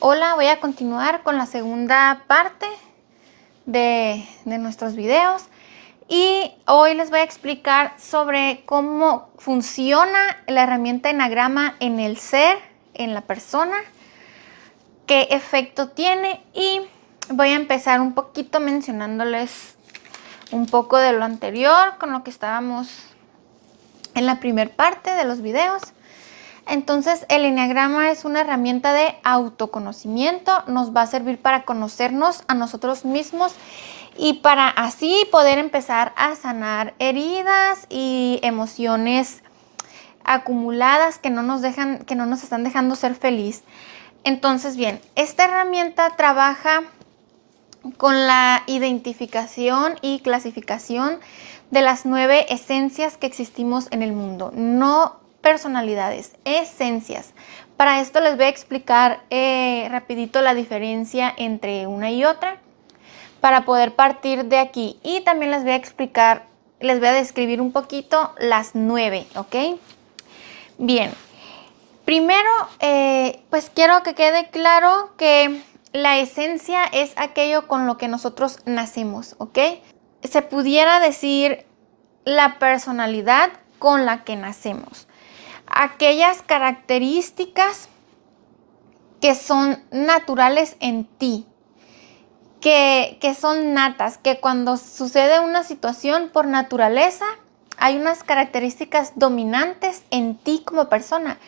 Hola, voy a continuar con la segunda parte de nuestros videos y hoy les voy a explicar sobre cómo funciona la herramienta Enagrama en el ser, en la persona, qué efecto tiene y voy a empezar un poquito mencionándoles un poco de lo anterior con lo que estábamos en la primera parte de los videos. Entonces, el eneagrama es una herramienta de autoconocimiento, nos va a servir para conocernos a nosotros mismos y para así poder empezar a sanar heridas y emociones acumuladas que no nos están dejando ser feliz. Entonces, bien, esta herramienta trabaja con la identificación y clasificación de las 9 esencias que existimos en el mundo, no personalidades, esencias. Para esto les voy a explicar rapidito la diferencia entre una y otra para poder partir de aquí, y también les voy a explicar, les voy a describir un poquito las 9, ¿ok? Bien, primero pues quiero que quede claro que la esencia es aquello con lo que nosotros nacemos, ¿ok? Se pudiera decir la personalidad con la que nacemos. Aquellas características que son naturales en ti, que son natas, que cuando sucede una situación por naturaleza, hay unas características dominantes en ti como persona.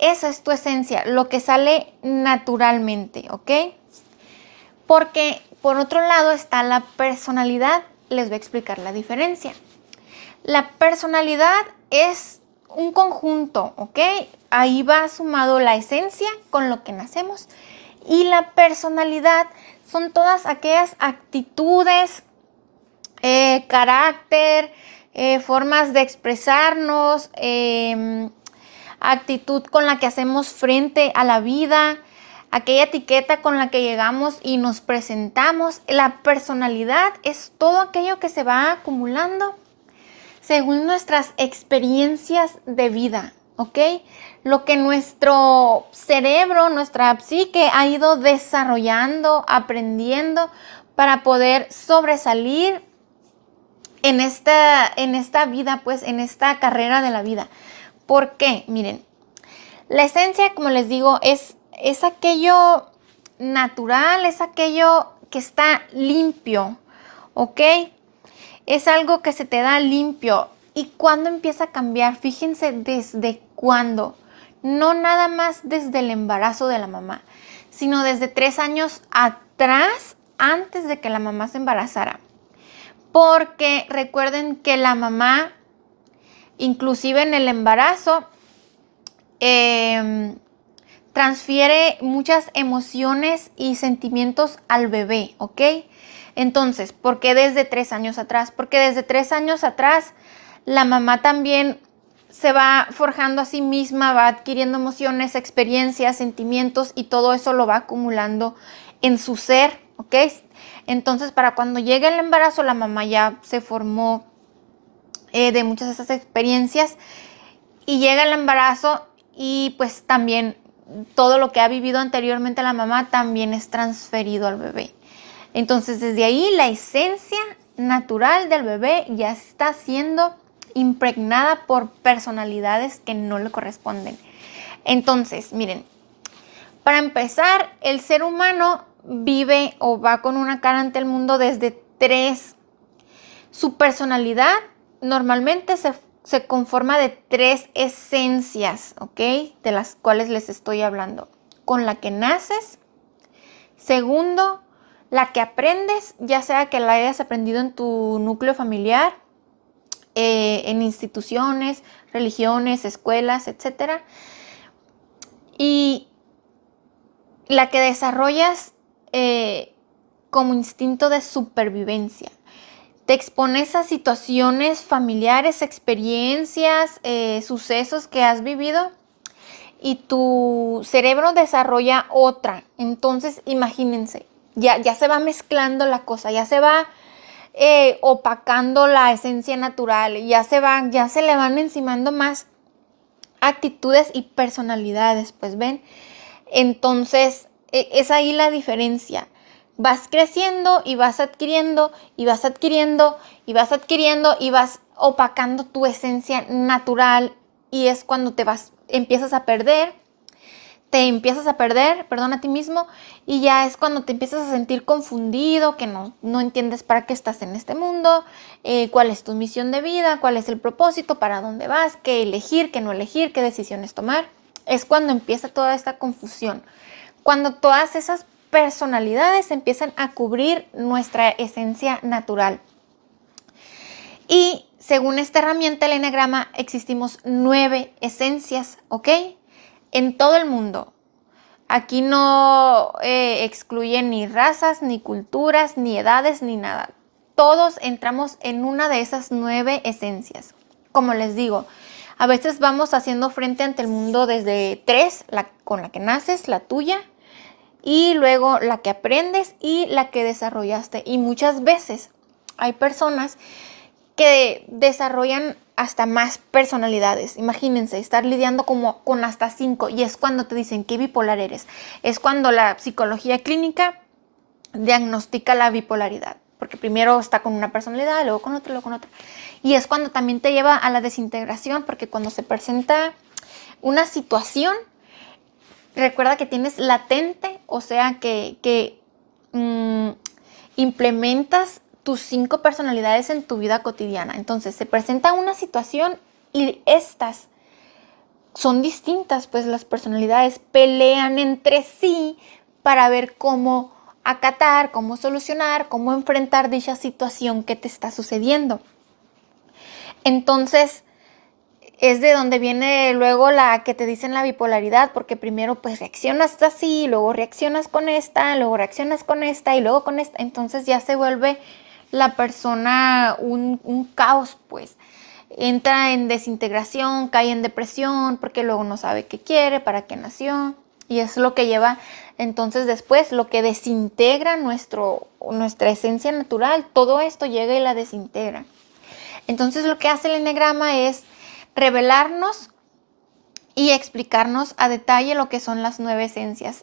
Esa es tu esencia, lo que sale naturalmente, ¿ok? Porque por otro lado está la personalidad. Les voy a explicar la diferencia. La personalidad es un conjunto, ¿ok? Ahí va sumado la esencia con lo que nacemos. Y la personalidad son todas aquellas actitudes, carácter, formas de expresarnos, actitud con la que hacemos frente a la vida, aquella etiqueta con la que llegamos y nos presentamos. La personalidad es todo aquello que se va acumulando según nuestras experiencias de vida, ¿ok? Lo que nuestro cerebro, nuestra psique ha ido desarrollando, aprendiendo para poder sobresalir en esta vida, pues en esta carrera de la vida. ¿Por qué? Miren, la esencia, como les digo, es aquello natural, es aquello que está limpio, ¿ok? Es algo que se te da limpio. ¿Y cuándo empieza a cambiar? Fíjense desde cuándo. No nada más desde el embarazo de la mamá, sino desde 3 años atrás, antes de que la mamá se embarazara. Porque recuerden que la mamá, inclusive en el embarazo, transfiere muchas emociones y sentimientos al bebé, ¿ok? Entonces, ¿por qué desde 3 años atrás? Porque desde 3 años atrás la mamá también se va forjando a sí misma, va adquiriendo emociones, experiencias, sentimientos y todo eso lo va acumulando en su ser, ¿ok? Entonces, para cuando llegue el embarazo, la mamá ya se formó de muchas de esas experiencias y llega el embarazo y pues también todo lo que ha vivido anteriormente la mamá también es transferido al bebé. Entonces, desde ahí la esencia natural del bebé ya está siendo impregnada por personalidades que no le corresponden. Entonces, miren, para empezar, el ser humano vive o va con una cara ante el mundo desde 3. Su personalidad normalmente se conforma de 3 esencias, ¿ok? De las cuales les estoy hablando. Con la que naces. Segundo, la que aprendes, ya sea que la hayas aprendido en tu núcleo familiar, en instituciones, religiones, escuelas, etc. Y la que desarrollas como instinto de supervivencia. Te expones a situaciones familiares, experiencias, sucesos que has vivido y tu cerebro desarrolla otra. Entonces, imagínense, ya se va mezclando la cosa, ya se va opacando la esencia natural, ya se le van encimando más actitudes y personalidades, pues ven. Entonces, Es ahí la diferencia. Vas creciendo y vas adquiriendo y vas adquiriendo y vas adquiriendo y vas opacando tu esencia natural, y es cuando empiezas a perder, perdón, a ti mismo, y ya es cuando te empiezas a sentir confundido, que no entiendes para qué estás en este mundo, cuál es tu misión de vida, cuál es el propósito, para dónde vas, qué elegir, qué no elegir, qué decisiones tomar. Es cuando empieza toda esta confusión, cuando todas esas personalidades empiezan a cubrir nuestra esencia natural. Y según esta herramienta, el eneagrama, existimos 9 esencias, ¿ok? En todo el mundo. Aquí no excluyen ni razas, ni culturas, ni edades, ni nada. Todos entramos en una de esas 9 esencias. Como les digo, a veces vamos haciendo frente ante el mundo desde 3, con la que naces, la tuya, y luego la que aprendes y la que desarrollaste. Y muchas veces hay personas que desarrollan hasta más personalidades. Imagínense, estar lidiando como con hasta 5, y es cuando te dicen qué bipolar eres. Es cuando la psicología clínica diagnostica la bipolaridad, porque primero está con una personalidad, luego con otra, luego con otra. Y es cuando también te lleva a la desintegración, porque cuando se presenta una situación, recuerda que tienes latente, o sea que implementas tus 5 personalidades en tu vida cotidiana. Entonces se presenta una situación y estas son distintas, pues las personalidades pelean entre sí para ver cómo acatar, cómo solucionar, cómo enfrentar dicha situación que te está sucediendo. Entonces, es de donde viene luego la que te dicen la bipolaridad, porque primero pues reaccionas así, luego reaccionas con esta, luego reaccionas con esta y luego con esta. Entonces ya se vuelve la persona un caos, pues. Entra en desintegración, cae en depresión, porque luego no sabe qué quiere, para qué nació. Y es lo que lleva entonces después, lo que desintegra nuestra esencia natural. Todo esto llega y la desintegra. Entonces lo que hace el eneagrama es revelarnos y explicarnos a detalle lo que son las 9 esencias.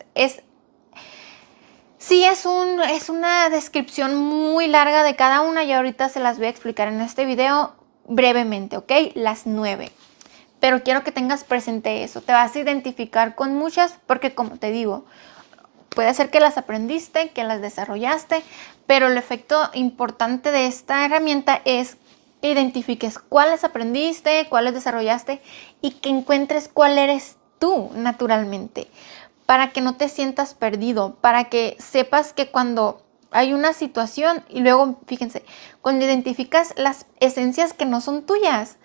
Sí, es una descripción muy larga de cada una, y ahorita se las voy a explicar en este video brevemente, ¿ok? Las 9. Pero quiero que tengas presente eso. Te vas a identificar con muchas porque, como te digo, puede ser que las aprendiste, que las desarrollaste, pero el efecto importante de esta herramienta es que identifiques cuáles aprendiste, cuáles desarrollaste, y que encuentres cuál eres tú naturalmente, para que no te sientas perdido, para que sepas que cuando hay una situación, y luego, fíjense, cuando identificas las esencias que no son tuyas,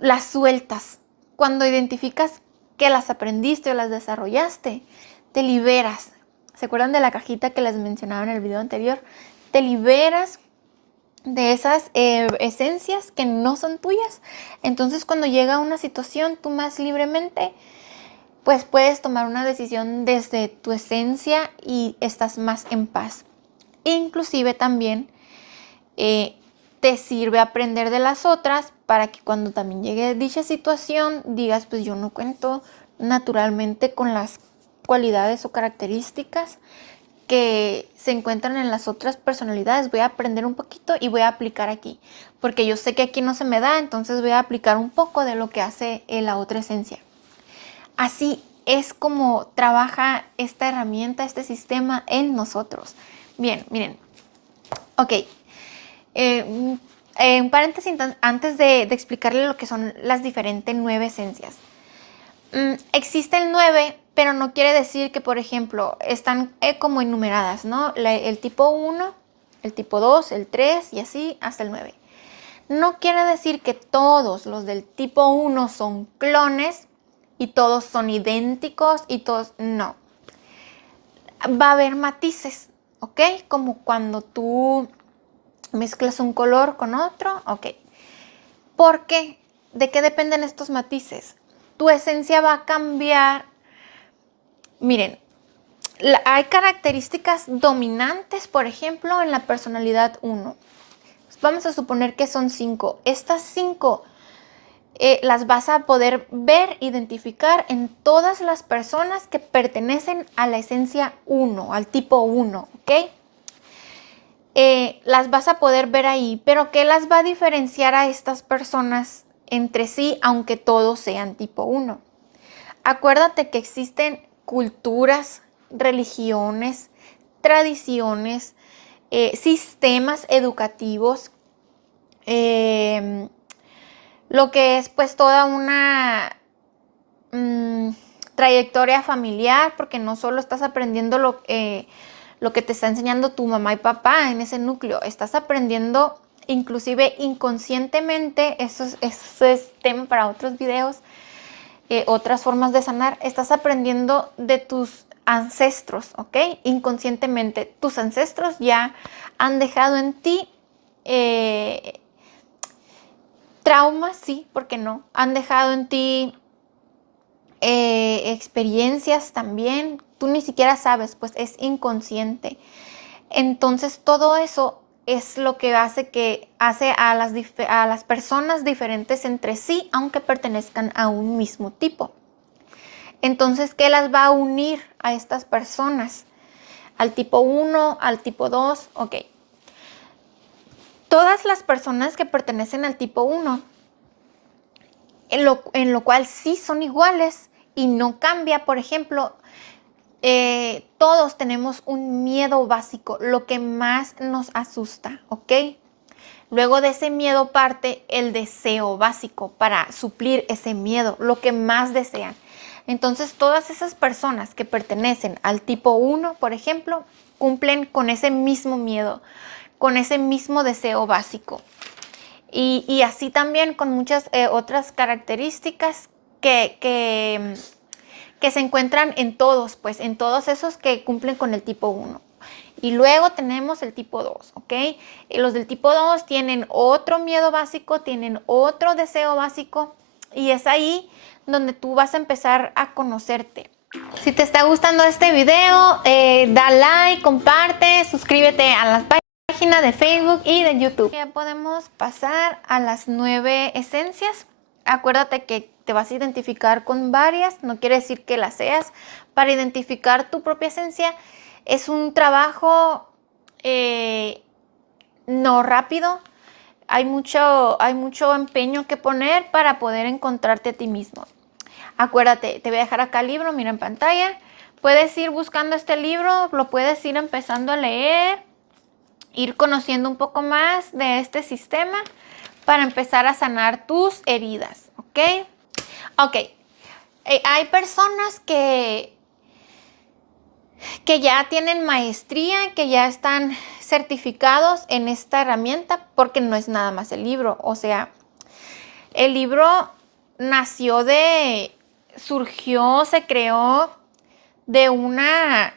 las sueltas. Cuando identificas que las aprendiste o las desarrollaste, te liberas. ¿Se acuerdan de la cajita que les mencionaba en el video anterior? Te liberas de esas esencias que no son tuyas. Entonces, cuando llega una situación, tú más libremente pues puedes tomar una decisión desde tu esencia y estás más en paz. Inclusive también te sirve aprender de las otras, para que cuando también llegue dicha situación digas, pues yo no cuento naturalmente con las cualidades o características que se encuentran en las otras personalidades. Voy a aprender un poquito y voy a aplicar aquí, porque yo sé que aquí no se me da, entonces voy a aplicar un poco de lo que hace la otra esencia. Así es como trabaja esta herramienta, este sistema en nosotros. Bien, miren. Ok. Un paréntesis antes de explicarle lo que son las diferentes 9 esencias. Existe el 9, pero no quiere decir que, por ejemplo, están como enumeradas, ¿no? El tipo 1, el tipo 2, el 3 y así hasta el 9. No quiere decir que todos los del tipo 1 son clones y todos son idénticos y todos, no. Va a haber matices, ¿ok? Como cuando tú mezclas un color con otro, ok. ¿Por qué? ¿De qué dependen estos matices? Tu esencia va a cambiar. Miren, hay características dominantes, por ejemplo, en la personalidad 1. Vamos a suponer que son 5. Estas 5 las vas a poder ver, identificar en todas las personas que pertenecen a la esencia 1, al tipo 1, ¿ok? Las vas a poder ver ahí, pero ¿qué las va a diferenciar a estas personas entre sí, aunque todos sean tipo 1? Acuérdate que existen culturas, religiones, tradiciones, sistemas educativos, lo que es pues toda una trayectoria familiar, porque no solo estás aprendiendo lo que te está enseñando tu mamá y papá en ese núcleo, estás aprendiendo inclusive inconscientemente, eso es tema para otros videos, otras formas de sanar, estás aprendiendo de tus ancestros, ¿ok? Inconscientemente, tus ancestros ya han dejado en ti traumas, sí, ¿por qué no? Han dejado en ti experiencias también, tú ni siquiera sabes, pues es inconsciente. Entonces todo eso es lo que hace a las personas diferentes entre sí, aunque pertenezcan a un mismo tipo. Entonces, ¿qué las va a unir a estas personas? Al tipo 1, al tipo 2, ok. Todas las personas que pertenecen al tipo 1, en lo cual sí son iguales y no cambia, por ejemplo, todos tenemos un miedo básico, lo que más nos asusta, ¿ok? Luego de ese miedo parte el deseo básico para suplir ese miedo, lo que más desean. Entonces, todas esas personas que pertenecen al tipo 1, por ejemplo, cumplen con ese mismo miedo, con ese mismo deseo básico. Y así también con muchas otras características que se encuentran en todos, pues en todos esos que cumplen con el tipo 1. Y luego tenemos el tipo 2, ¿ok? Y los del tipo 2 tienen otro miedo básico, tienen otro deseo básico y es ahí donde tú vas a empezar a conocerte. Si te está gustando este video, da like, comparte, suscríbete a las páginas de Facebook y de YouTube. Ya podemos pasar a las 9 esencias. Acuérdate que te vas a identificar con varias, no quiere decir que las seas. Para identificar tu propia esencia es un trabajo no rápido. Hay mucho empeño que poner para poder encontrarte a ti mismo. Acuérdate, te voy a dejar acá el libro, mira en pantalla. Puedes ir buscando este libro, lo puedes ir empezando a leer, ir conociendo un poco más de este sistema para empezar a sanar tus heridas, ¿ok? Ok, hay personas que ya tienen maestría, que ya están certificados en esta herramienta, porque no es nada más el libro. O sea, el libro surgió, se creó de una,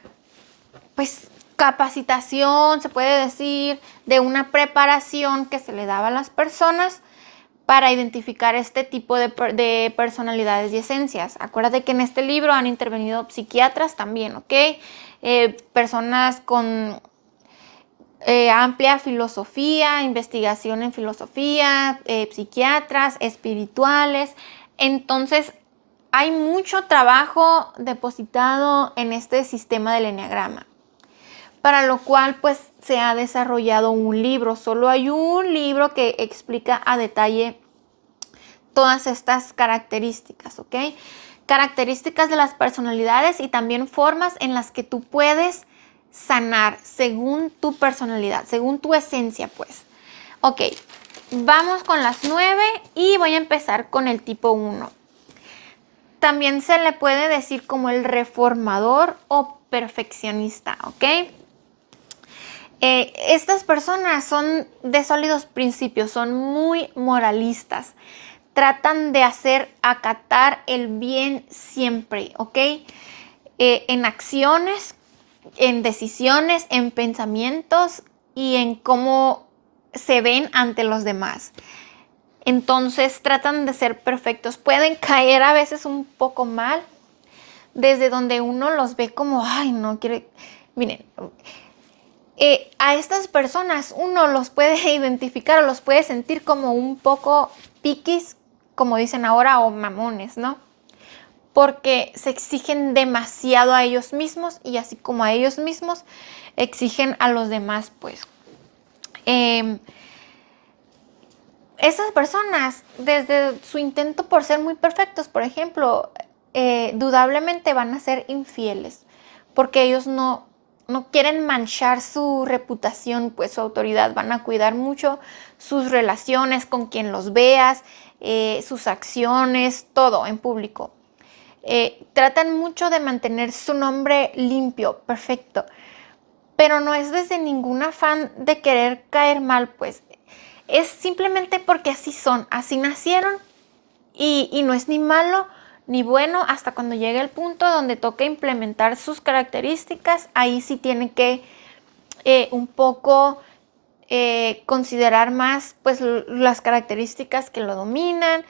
pues, capacitación, se puede decir, de una preparación que se le daba a las personas para identificar este tipo de personalidades y esencias. Acuérdate que en este libro han intervenido psiquiatras también, ¿ok? Personas con amplia filosofía, investigación en filosofía, psiquiatras, espirituales. Entonces, hay mucho trabajo depositado en este sistema del eneagrama, para lo cual pues se ha desarrollado un libro. Solo hay un libro que explica a detalle todas estas características, ¿ok? Características de las personalidades y también formas en las que tú puedes sanar según tu personalidad, según tu esencia, pues. Ok, vamos con las 9 y voy a empezar con el tipo 1. También se le puede decir como el reformador o perfeccionista, ¿ok? Estas personas son de sólidos principios, son muy moralistas. Tratan de acatar el bien siempre, ¿ok? En acciones, en decisiones, en pensamientos y en cómo se ven ante los demás. Entonces tratan de ser perfectos. Pueden caer a veces un poco mal, desde donde uno los ve como, ay, no quiere. Miren, a estas personas uno los puede identificar o los puede sentir como un poco piquis, como dicen ahora, o mamones, ¿no? Porque se exigen demasiado a ellos mismos y así como a ellos mismos exigen a los demás, pues. Esas personas, desde su intento por ser muy perfectos, por ejemplo, dudablemente van a ser infieles, porque ellos no quieren manchar su reputación, pues su autoridad, van a cuidar mucho sus relaciones con quien los veas, sus acciones, todo en público. Tratan mucho de mantener su nombre limpio, perfecto, pero no es desde ningún afán de querer caer mal, pues es simplemente porque así son, así nacieron y no es ni malo ni bueno hasta cuando llegue el punto donde toque implementar sus características. Ahí sí tienen que un poco considerar más pues las características que lo dominan,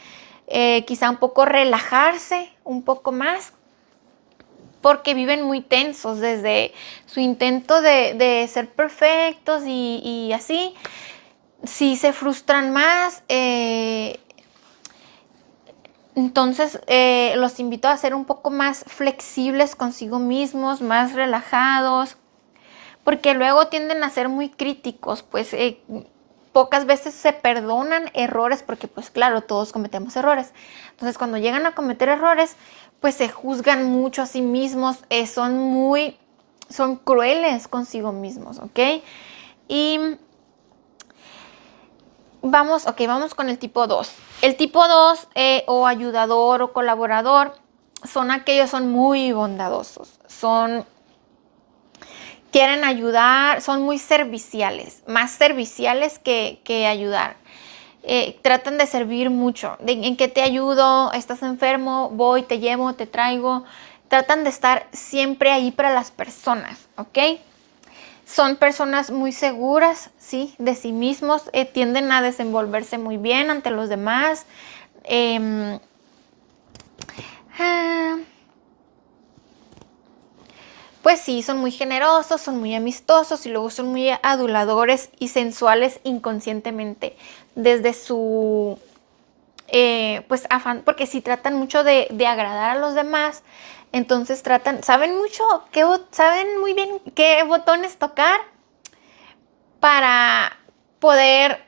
quizá un poco relajarse un poco más porque viven muy tensos desde su intento de ser perfectos y así. Si se frustran más, entonces los invito a ser un poco más flexibles consigo mismos, más relajados, porque luego tienden a ser muy críticos, pues pocas veces se perdonan errores, porque pues claro, todos cometemos errores. Entonces cuando llegan a cometer errores, pues se juzgan mucho a sí mismos, son crueles consigo mismos, ¿ok? Y vamos con el tipo 2. El tipo 2 o ayudador o colaborador son muy bondadosos, quieren ayudar, son muy serviciales, más serviciales que ayudar. Tratan de servir mucho. ¿En qué te ayudo? ¿Estás enfermo? Voy, te llevo, te traigo. Tratan de estar siempre ahí para las personas, ¿ok? Son personas muy seguras, ¿sí? De sí mismos, tienden a desenvolverse muy bien ante los demás. Em, ah, pues sí, son muy generosos, son muy amistosos y luego son muy aduladores y sensuales inconscientemente desde su pues afán, porque si tratan mucho de agradar a los demás, entonces saben mucho, saben muy bien qué botones tocar para poder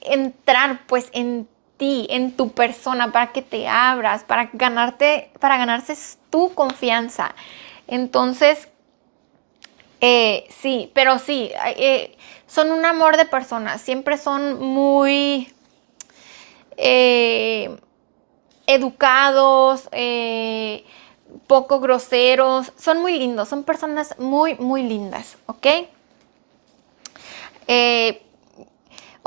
entrar pues en ti, en tu persona, para que te abras, para ganarse tu confianza. Entonces, sí, pero sí, son un amor de personas, siempre son muy eh, educados, poco groseros, son muy lindos, son personas muy, muy lindas, ¿ok? Eh,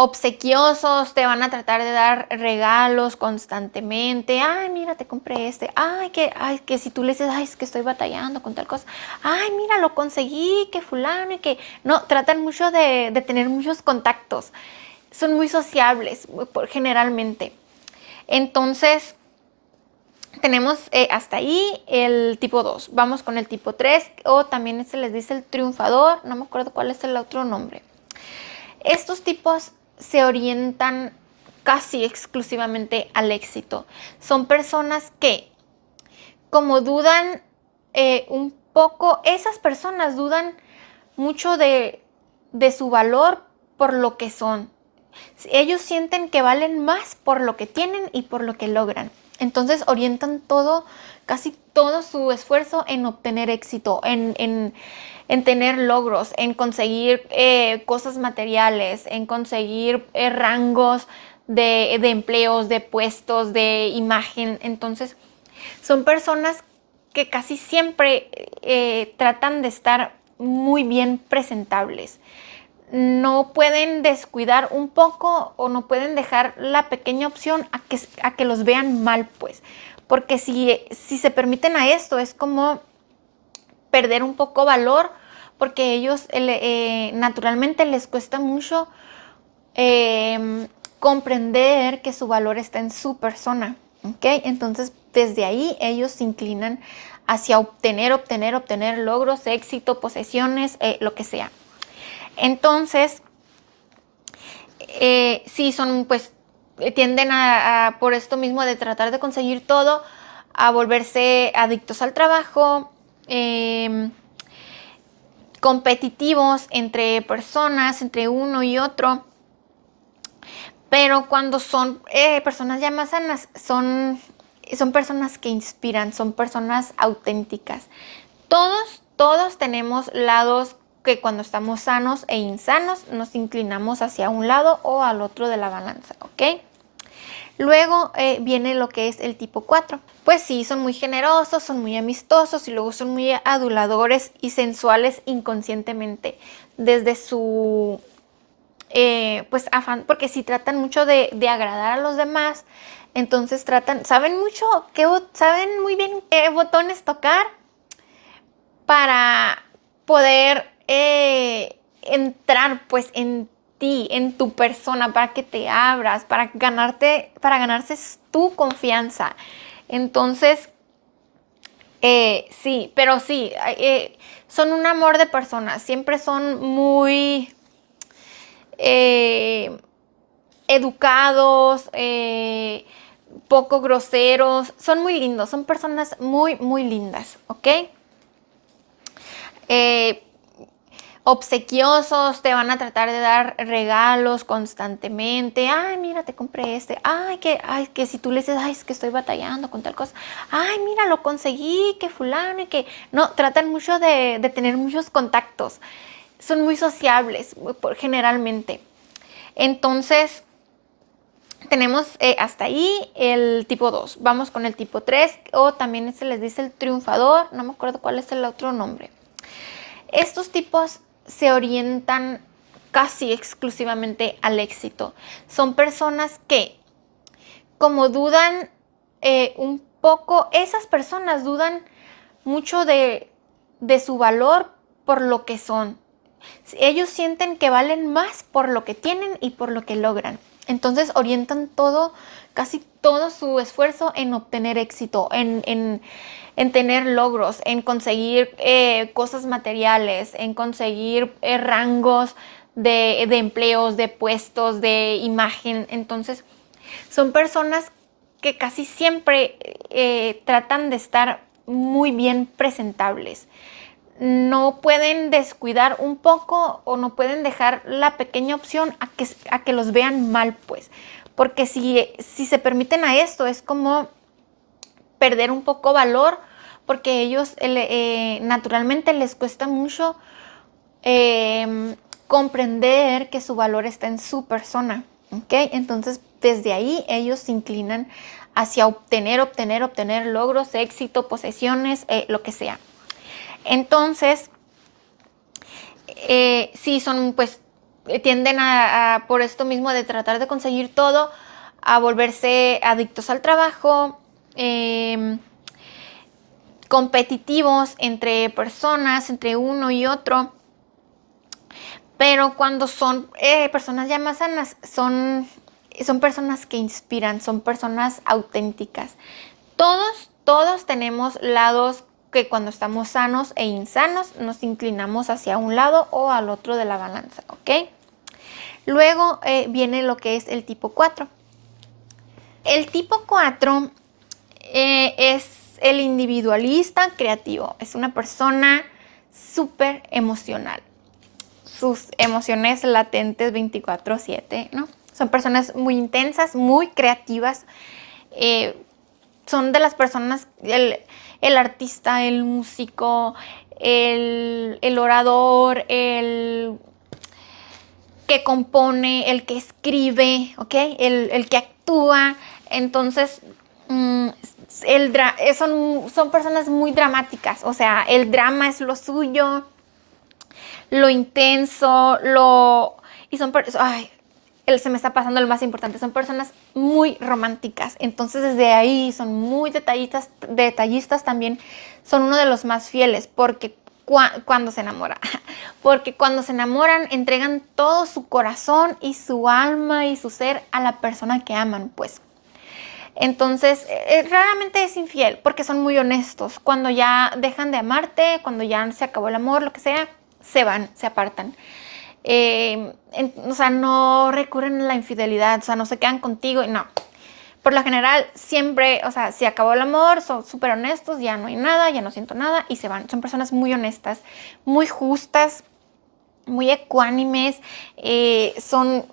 Obsequiosos, te van a tratar de dar regalos constantemente. Ay, mira, te compré este. Ay, que si tú le dices, ay, es que estoy batallando con tal cosa. Ay, mira, lo conseguí, que fulano y que... No, tratan mucho de tener muchos contactos. Son muy sociables, generalmente. Entonces, tenemos hasta ahí el tipo 2. Vamos con el tipo 3 o también se les dice el triunfador. No me acuerdo cuál es el otro nombre. Estos tipos se orientan casi exclusivamente al éxito. Son personas que, como dudan un poco, esas personas dudan mucho de su valor por lo que son. Ellos sienten que valen más por lo que tienen y por lo que logran. Entonces orientan casi todo su esfuerzo en obtener éxito, en tener logros, en conseguir cosas materiales, en conseguir rangos de empleos, de puestos, de imagen. Entonces, son personas que casi siempre tratan de estar muy bien presentables. No pueden descuidar un poco o no pueden dejar la pequeña opción a que los vean mal, pues. Porque si se permiten a esto, es como perder un poco valor, porque ellos naturalmente les cuesta mucho comprender que su valor está en su persona, ¿ok? Entonces, desde ahí ellos se inclinan hacia obtener logros, éxito, posesiones, lo que sea. Entonces, sí, son pues tienden por esto mismo de tratar de conseguir todo, a volverse adictos al trabajo, competitivos entre personas, entre uno y otro. Pero cuando son personas ya más sanas, son personas que inspiran, son personas auténticas. Todos tenemos lados que cuando estamos sanos e insanos nos inclinamos hacia un lado o al otro de la balanza, ¿ok? Luego viene lo que es el tipo 4. Pues sí, son muy generosos, son muy amistosos y luego son muy aduladores y sensuales inconscientemente desde su pues afán, porque si tratan mucho de agradar a los demás, entonces saben saben muy bien qué botones tocar para poder entrar pues en ti, en tu persona, para que te abras, para ganarse tu confianza. Entonces, sí, pero sí, son un amor de personas, siempre son muy educados, poco groseros, son muy lindos, son personas muy lindas, ¿ok? Eh, obsequiosos, te van a tratar de dar regalos constantemente. Ay, mira, te compré este. Ay, que si tú le dices, ay, es que estoy batallando con tal cosa. Ay, mira, lo conseguí, que fulano y que... No, tratan mucho de tener muchos contactos. Son muy sociables, generalmente. Entonces, tenemos hasta ahí el tipo 2. Vamos con el tipo 3, o también se les dice el triunfador. No me acuerdo cuál es el otro nombre. Estos tipos se orientan casi exclusivamente al éxito. Son personas que, como dudan un poco, esas personas dudan mucho de su valor por lo que son. Ellos sienten que valen más por lo que tienen y por lo que logran. Entonces orientan casi todo su esfuerzo en obtener éxito, en tener logros, en conseguir cosas materiales, en conseguir rangos de empleos, de puestos, de imagen. Entonces, son personas que casi siempre tratan de estar muy bien presentables. No pueden descuidar un poco o no pueden dejar la pequeña opción a que los vean mal, pues. Porque si se permiten a esto, es como perder un poco valor, porque ellos naturalmente les cuesta mucho comprender que su valor está en su persona, ¿ok? Entonces, desde ahí ellos se inclinan hacia obtener logros, éxito, posesiones, lo que sea. Entonces, sí, pues, tienden por esto mismo de tratar de conseguir todo, a volverse adictos al trabajo, competitivos entre personas, entre uno y otro. Pero cuando son personas ya más sanas, son personas que inspiran, son personas auténticas. Todos tenemos lados que cuando estamos sanos e insanos nos inclinamos hacia un lado o al otro de la balanza, ¿ok? Luego viene lo que es el tipo 4. El tipo 4 es el individualista creativo. Es una persona súper emocional. Sus emociones latentes 24/7, ¿no? Son personas muy intensas, muy creativas. Son de las personas, el artista, el músico, el orador, el que compone, el que escribe, ¿ok? El que actúa. Entonces, son personas muy dramáticas. O sea, el drama es lo suyo, lo intenso, y se me está pasando lo más importante, son personas muy románticas. Entonces, desde ahí son muy detallistas también, son uno de los más fieles, porque cuando se enamora, porque cuando se enamoran entregan todo su corazón y su alma y su ser a la persona que aman, pues. Entonces, raramente es infiel porque son muy honestos. Cuando ya dejan de amarte, cuando ya se acabó el amor, lo que sea, se van, se apartan. o sea, no recurren a la infidelidad, o sea, no se quedan contigo, no. Por lo general, siempre, o sea, se acabó el amor, son súper honestos, ya no hay nada, ya no siento nada y se van. Son personas muy honestas, muy justas, muy ecuánimes, son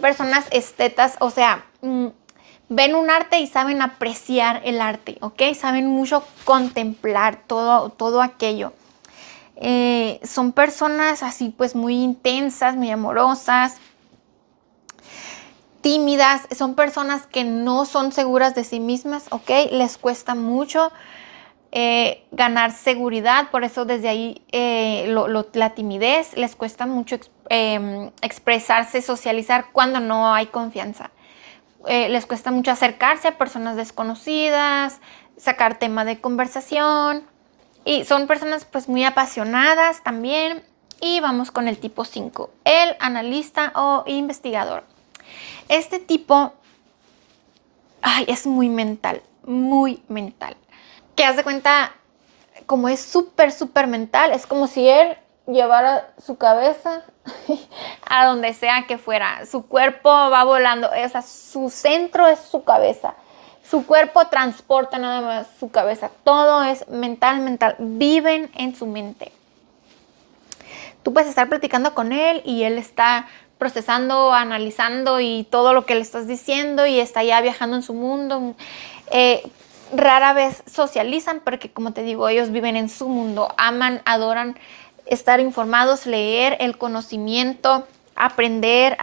personas estetas, o sea, ven un arte y saben apreciar el arte, ¿ok? Saben mucho contemplar todo aquello. Son personas así pues muy intensas, muy amorosas, tímidas, son personas que no son seguras de sí mismas, ¿ok? Les cuesta mucho ganar seguridad, por eso desde ahí la timidez, les cuesta mucho expresarse, socializar cuando no hay confianza. Les cuesta mucho acercarse a personas desconocidas, sacar tema de conversación y son personas pues muy apasionadas también. Y vamos con el tipo 5, el analista o investigador. Este tipo es muy mental, muy mental. Que haz de cuenta, como es súper mental, es como si él llevara su cabeza a donde sea que fuera. Su cuerpo va volando, o sea, su centro es su cabeza. Su cuerpo transporta nada más su cabeza. Todo es mental. Viven en su mente. Tú puedes estar platicando con él y él está procesando, analizando y todo lo que le estás diciendo y está ya viajando en su mundo. Rara vez socializan porque, como te digo, ellos viven en su mundo, aman, adoran estar informados, leer el conocimiento, aprender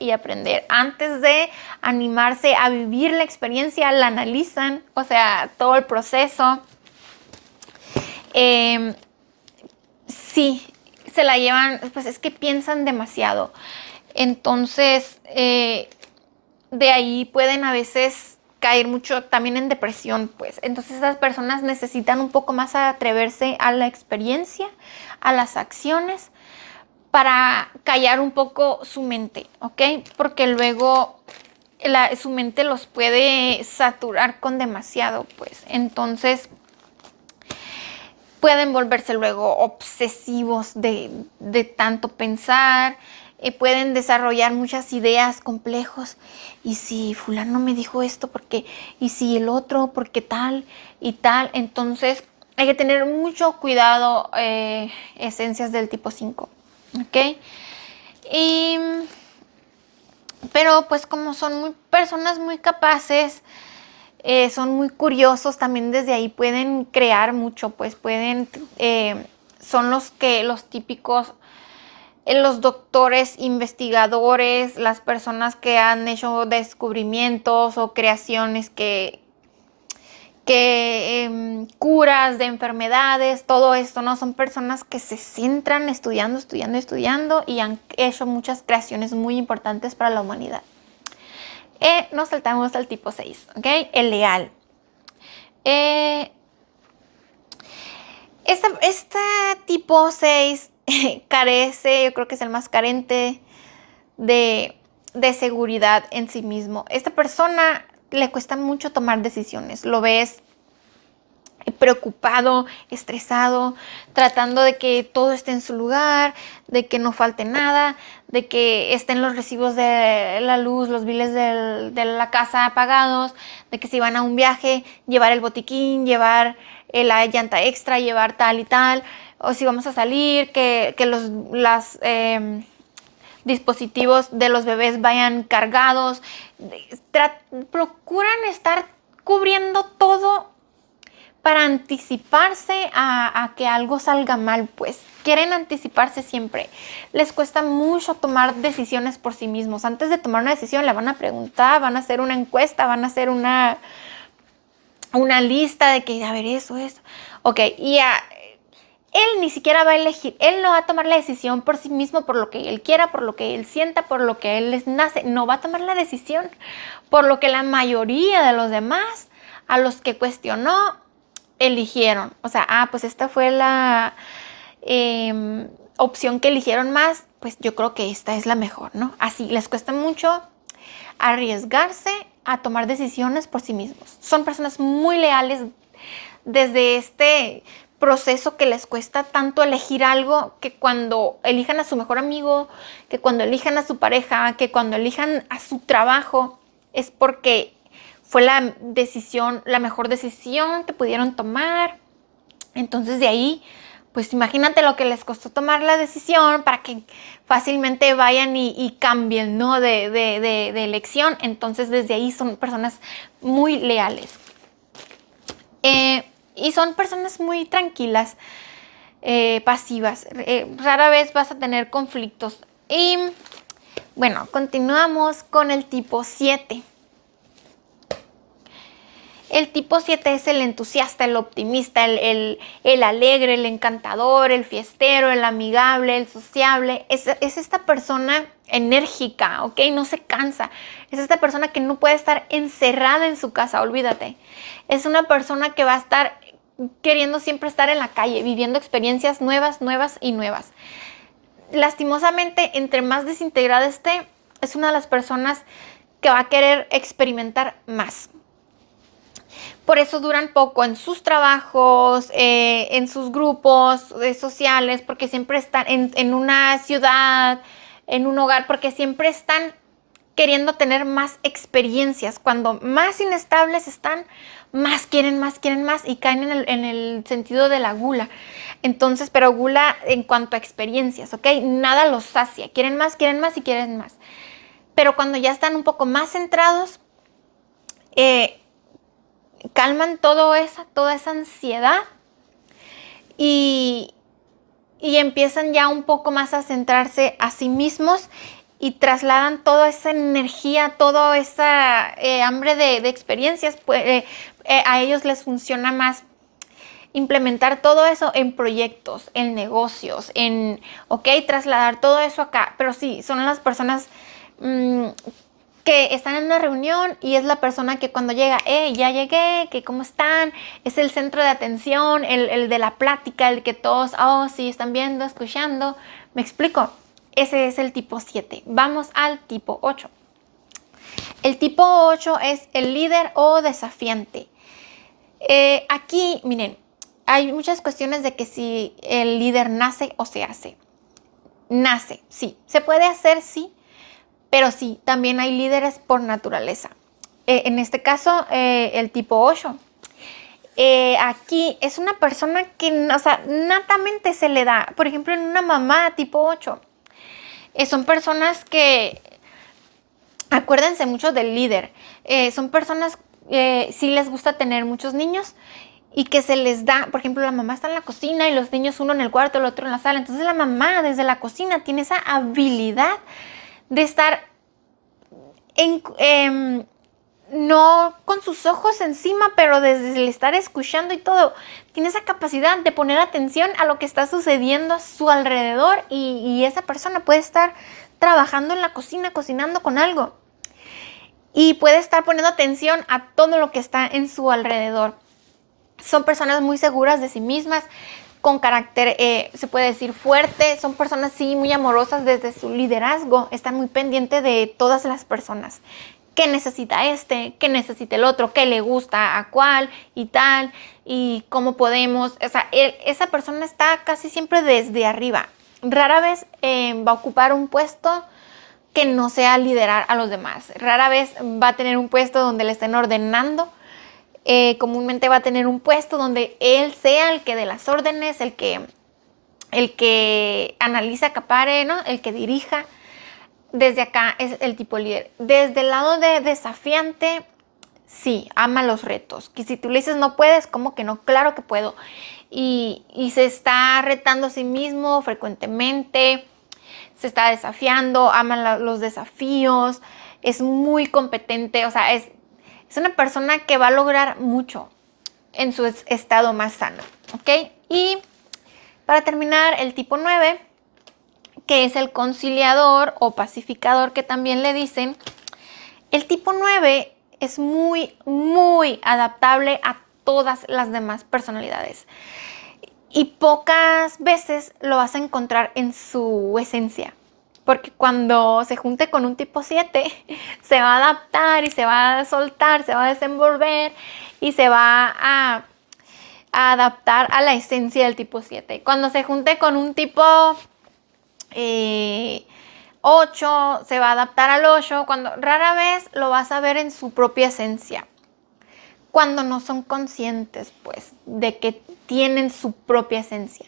y aprender. Antes de animarse a vivir la experiencia, la analizan, o sea, todo el proceso. Sí, se la llevan, pues es que piensan demasiado. Entonces, de ahí pueden a veces caer mucho también en depresión, pues. Entonces, esas personas necesitan un poco más atreverse a la experiencia, a las acciones, para callar un poco su mente, ¿ok? Porque luego su mente los puede saturar con demasiado, pues. Entonces, pueden volverse luego obsesivos de tanto pensar, pueden desarrollar muchas ideas complejos. Y si fulano me dijo esto, porque, y si el otro, porque tal y tal. Entonces hay que tener mucho cuidado, esencias del tipo 5, ¿ok? Y, pero pues como son personas muy capaces, son muy curiosos, también desde ahí pueden crear mucho, pues son los típicos, los doctores, investigadores, las personas que han hecho descubrimientos o creaciones que curas de enfermedades, todo esto, ¿no? Son personas que se centran estudiando y han hecho muchas creaciones muy importantes para la humanidad. Nos saltamos al tipo 6, ¿ok? El leal. Este tipo 6 carece, yo creo que es el más carente de seguridad en sí mismo. Esta persona le cuesta mucho tomar decisiones. Lo ves preocupado, estresado, tratando de que todo esté en su lugar, de que no falte nada, de que estén los recibos de la luz, los biles de la casa apagados, de que si van a un viaje, llevar el botiquín, llevar la llanta extra, llevar tal y tal, o si vamos a salir, que los dispositivos de los bebés vayan cargados. Procuran estar cubriendo todo para anticiparse a que algo salga mal, pues. Quieren anticiparse siempre. Les cuesta mucho tomar decisiones por sí mismos. Antes de tomar una decisión, le van a preguntar, van a hacer una encuesta, van a hacer una lista de que, a ver, eso. Ok, él ni siquiera va a elegir, él no va a tomar la decisión por sí mismo, por lo que él quiera, por lo que él sienta, por lo que él les nace. No va a tomar la decisión por lo que la mayoría de los demás, a los que cuestionó, eligieron. O sea, pues esta fue la opción que eligieron más, pues yo creo que esta es la mejor, ¿no? Así, les cuesta mucho arriesgarse a tomar decisiones por sí mismos. Son personas muy leales desde proceso que les cuesta tanto elegir algo, que cuando elijan a su mejor amigo, que cuando elijan a su pareja, que cuando elijan a su trabajo, es porque fue la decisión, la mejor decisión que pudieron tomar. Entonces de ahí, pues imagínate lo que les costó tomar la decisión para que fácilmente vayan y cambien, ¿no? De elección. Entonces desde ahí son personas muy leales. Y son personas muy tranquilas, pasivas. Rara vez vas a tener conflictos. Y bueno, continuamos con el tipo 7. El tipo 7 es el entusiasta, el optimista, el alegre, el encantador, el fiestero, el amigable, el sociable. Es esta persona enérgica, ¿ok? No se cansa. Es esta persona que no puede estar encerrada en su casa, olvídate. Es una persona que va a estar queriendo siempre estar en la calle, viviendo experiencias nuevas, nuevas y nuevas. Lastimosamente, entre más desintegrada esté, es una de las personas que va a querer experimentar más. Por eso duran poco en sus trabajos, en sus grupos sociales, porque siempre están en una ciudad, en un hogar, porque siempre están queriendo tener más experiencias. Cuando más inestables están, más quieren más y caen en el sentido de la gula. Entonces, pero gula en cuanto a experiencias, ¿ok? Nada los sacia. Quieren más y quieren más. Pero cuando ya están un poco más centrados, calman toda esa ansiedad y empiezan ya un poco más a centrarse a sí mismos y trasladan toda esa energía, toda esa hambre de experiencias. Pues, a ellos les funciona más implementar todo eso en proyectos, en negocios, ok, trasladar todo eso acá. Pero sí, son las personas que están en una reunión y es la persona que cuando llega, ya llegué, que cómo están, es el centro de atención, el de la plática, el que todos, sí, están viendo, escuchando. ¿Me explico? Ese es el tipo 7. Vamos al tipo 8. El tipo 8 es el líder o desafiante. Aquí, miren, hay muchas cuestiones de que si el líder nace o se hace. Nace, sí. ¿Se puede hacer? Sí. Pero sí, también hay líderes por naturaleza. En este caso, el tipo 8. Aquí es una persona que, o sea, natamente se le da. Por ejemplo, en una mamá tipo 8. Son personas que, acuérdense mucho del líder. Son personas, sí les gusta tener muchos niños y que se les da, por ejemplo, la mamá está en la cocina y los niños uno en el cuarto, el otro en la sala. Entonces la mamá desde la cocina tiene esa habilidad de estar no con sus ojos encima, pero desde el estar escuchando y todo, tiene esa capacidad de poner atención a lo que está sucediendo a su alrededor y esa persona puede estar trabajando en la cocina, cocinando con algo y puede estar poniendo atención a todo lo que está en su alrededor. Son personas muy seguras de sí mismas, con carácter, se puede decir, fuerte. Son personas, sí, muy amorosas desde su liderazgo. Están muy pendientes de todas las personas. ¿Qué necesita qué necesita el otro? ¿Qué le gusta a cuál? Y tal. Y cómo podemos. O sea, esa persona está casi siempre desde arriba. Rara vez va a ocupar un puesto que no sea liderar a los demás. Rara vez va a tener un puesto donde le estén ordenando. Comúnmente va a tener un puesto donde él sea el que dé las órdenes, el que analiza, acapare, ¿no? El que dirija. Desde acá es el tipo líder. Desde el lado de desafiante, sí, ama los retos. Que si tú le dices no puedes, ¿cómo que no? Claro que puedo. Y se está retando a sí mismo frecuentemente, se está desafiando, ama los desafíos, es muy competente, o sea, es una persona que va a lograr mucho en su estado más sano, ¿ok? Y para terminar, el tipo 9, que es el conciliador o pacificador, que también le dicen. El tipo 9 es muy, muy adaptable a todas las demás personalidades. Y pocas veces lo vas a encontrar en su esencia. Porque cuando se junte con un tipo 7, se va a adaptar y se va a soltar, se va a desenvolver y se va a a adaptar a la esencia del tipo 7. Cuando se junte con un tipo 8, se va a adaptar al 8, cuando rara vez lo vas a ver en su propia esencia. Cuando no son conscientes, pues, de que tienen su propia esencia.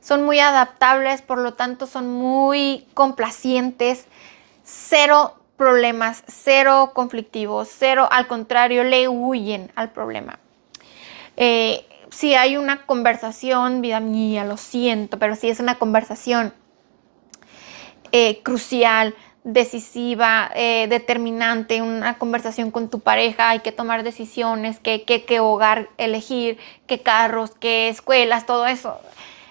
Son muy adaptables, por lo tanto, son muy complacientes, cero problemas, cero conflictivos, cero, al contrario, le huyen al problema. Si hay una conversación, vida mía, lo siento, pero si es una conversación crucial, decisiva, determinante, una conversación con tu pareja, hay que tomar decisiones, qué hogar elegir, qué carros, qué escuelas, todo eso.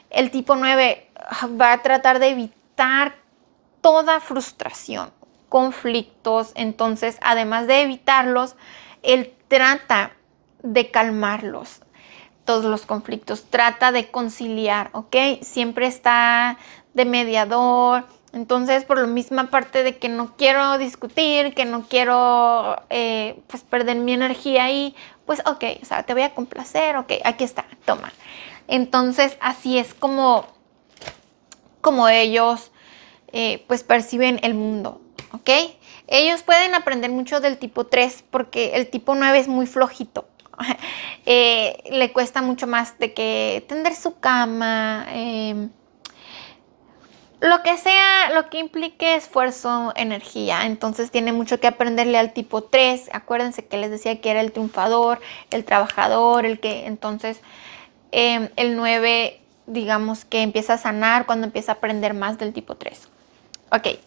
El tipo 9 va a tratar de evitar toda frustración, conflictos. Entonces, además de evitarlos, él trata de calmarlos, todos los conflictos, trata de conciliar, ¿ok? Siempre está de mediador. Entonces, por la misma parte de que no quiero discutir, que no quiero pues perder mi energía ahí, pues ok, o sea, te voy a complacer, ok, aquí está, toma. Entonces, así es como ellos pues perciben el mundo, ¿ok? Ellos pueden aprender mucho del tipo 3 porque el tipo 9 es muy flojito. Le cuesta mucho más de que tender su cama, lo que sea, lo que implique esfuerzo, energía. Entonces tiene mucho que aprenderle al tipo 3. Acuérdense que les decía que era el triunfador, el trabajador, el que entonces el 9, digamos que empieza a sanar cuando empieza a aprender más del tipo 3. Ok,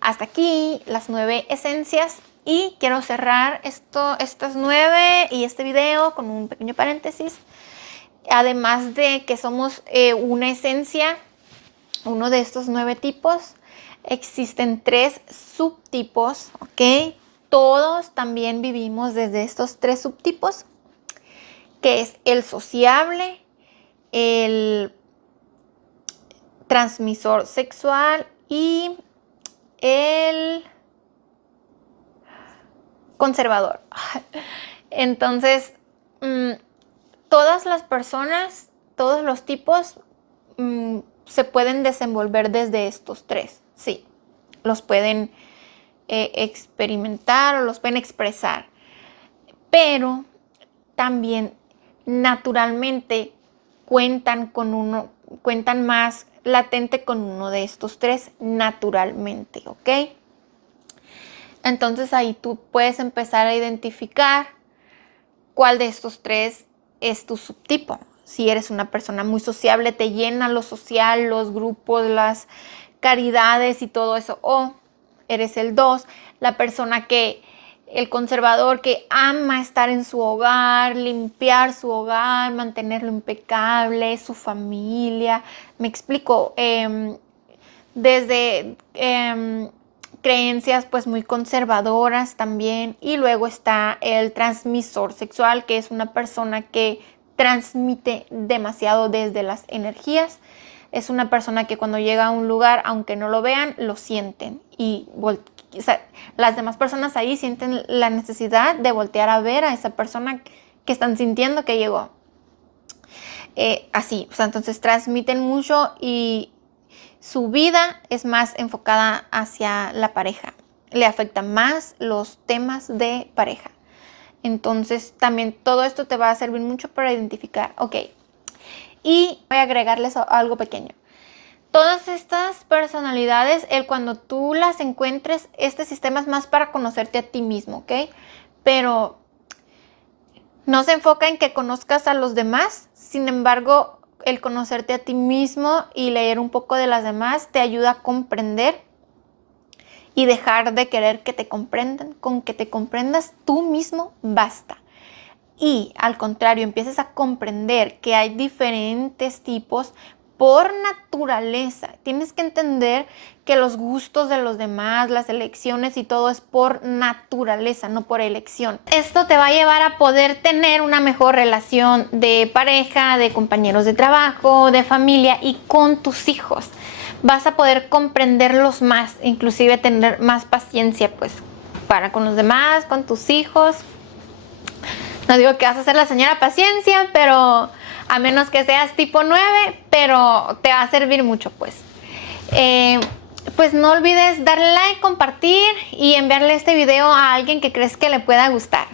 hasta aquí las 9 esencias y quiero cerrar estas 9 y este video con un pequeño paréntesis. Además de que somos una esencia, uno de estos 9 tipos, existen 3 subtipos, ¿ok? Todos también vivimos desde estos 3 subtipos, que es el sociable, el transmisor sexual y el conservador. Entonces, todas las personas, todos los tipos se pueden desenvolver desde estos 3, sí. Los pueden experimentar o los pueden expresar, pero también naturalmente cuentan más latente con uno de estos 3 naturalmente, ¿ok? Entonces ahí tú puedes empezar a identificar cuál de estos 3 es tu subtipo. Si eres una persona muy sociable, te llena lo social, los grupos, las caridades y todo eso. O eres el 2, la persona el conservador que ama estar en su hogar, limpiar su hogar, mantenerlo impecable, su familia. Me explico, desde creencias pues muy conservadoras también. Y luego está el transmisor sexual, que es una persona que transmite demasiado desde las energías. Es una persona que cuando llega a un lugar, aunque no lo vean, lo sienten. Y o sea, las demás personas ahí sienten la necesidad de voltear a ver a esa persona que están sintiendo que llegó. Así, o sea, entonces transmiten mucho y su vida es más enfocada hacia la pareja. Le afectan más los temas de pareja. Entonces, también todo esto te va a servir mucho para identificar. Ok, y voy a agregarles algo pequeño. Todas estas personalidades, cuando tú las encuentres, este sistema es más para conocerte a ti mismo, ¿ok? Pero no se enfoca en que conozcas a los demás. Sin embargo, el conocerte a ti mismo y leer un poco de las demás te ayuda a comprender y dejar de querer que te comprendan. Con que te comprendas tú mismo basta. Y al contrario, empieces a comprender que hay diferentes tipos por naturaleza. Tienes que entender que los gustos de los demás, las elecciones y todo es por naturaleza, no por elección. Esto te va a llevar a poder tener una mejor relación de pareja, de compañeros de trabajo, de familia y con tus hijos. Vas a poder comprenderlos más, inclusive tener más paciencia pues para con los demás, con tus hijos. No digo que vas a ser la señora paciencia, pero a menos que seas tipo 9, pero te va a servir mucho, pues. Pues no olvides darle like, compartir y enviarle este video a alguien que crees que le pueda gustar.